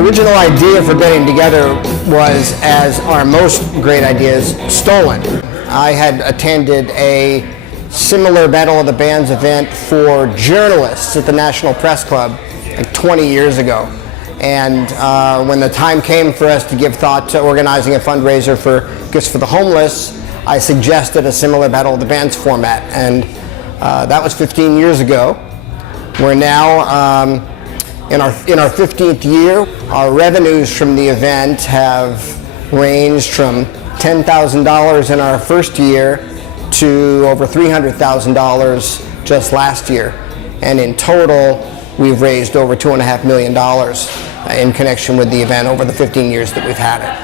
The original idea for getting together was, as are most great ideas, stolen. I had attended a similar Battle of the Bands event for journalists at the National Press Club like 20 years ago. And when the time came for us to give thought to organizing a fundraiser for Gifts for the Homeless, I suggested a similar Battle of the Bands format. And that was 15 years ago. We're now in our 15th year. Our revenues from the event have ranged from $10,000 in our first year to over $300,000 just last year. And in total, we've raised over $2.5 million in connection with the event over the 15 years that we've had it.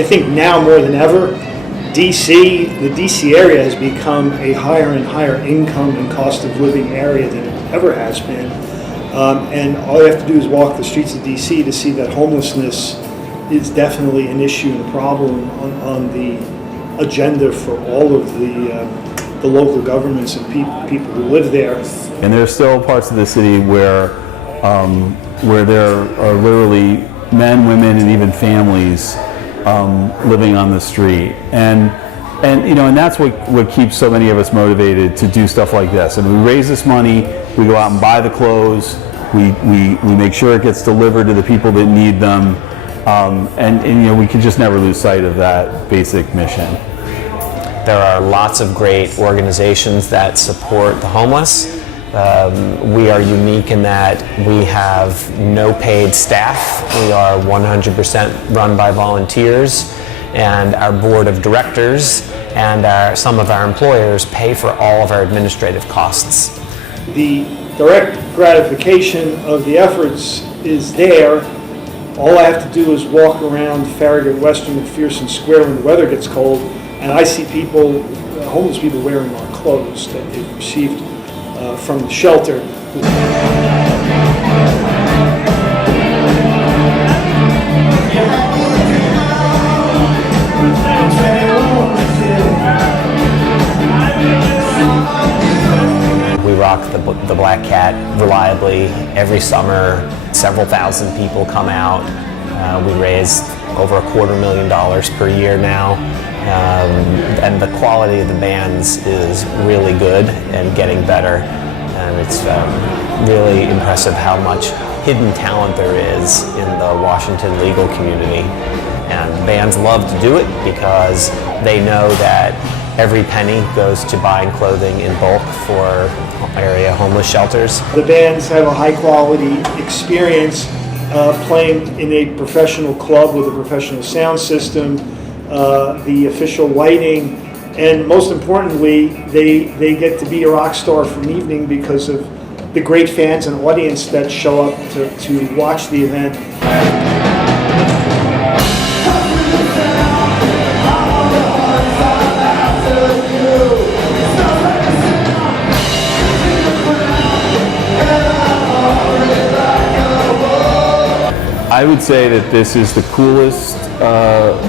I think now more than ever, the DC area has become a higher and higher income and cost of living area than it ever has been. And all you have to do is walk the streets of DC to see that homelessness is definitely an issue and a problem on the agenda for all of the local governments and people who live there. And there are still parts of the city where there are literally men, women, and even families living on the street, and that's what keeps so many of us motivated to do stuff like this. And we raise this money, we go out and buy the clothes, we make sure it gets delivered to the people that need them, and we can just never lose sight of that basic mission. There are lots of great organizations that support the homeless. We are unique in that we have no paid staff. We are 100% run by volunteers, and our board of directors and some of our employers pay for all of our administrative costs. The direct gratification of the efforts is there. All I have to do is walk around Farragut, Western, McPherson Square when the weather gets cold, and I see people, homeless people, wearing our clothes that they've received from the shelter. We rock the Black Cat reliably every summer. Several thousand people come out. We raise over $250,000 per year now. And the quality of the bands is really good and getting better. And it's really impressive how much hidden talent there is in the Washington legal community. And bands love to do it because they know that every penny goes to buying clothing in bulk for area homeless shelters. The bands have a high quality experience playing in a professional club with a professional sound system, the official lighting, and most importantly, they get to be a rock star for an evening because of the great fans and audience that show up to watch the event. I would say that this is the coolest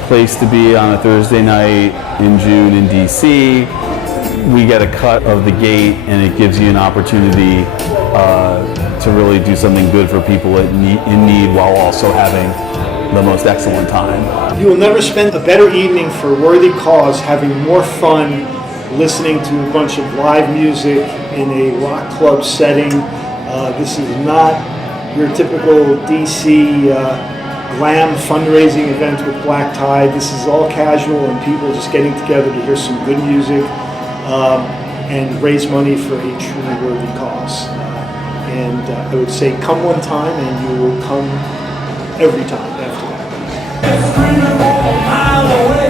place to be on a Thursday night in June in DC. We get a cut of the gate, and it gives you an opportunity to really do something good for people in need while also having the most excellent time. You will never spend a better evening for a worthy cause having more fun listening to a bunch of live music in a rock club setting. This is not your typical DC glam fundraising event with black tie. This is all casual and people just getting together to hear some good music and raise money for a truly worthy cause. And I would say come one time and you will come every time after that.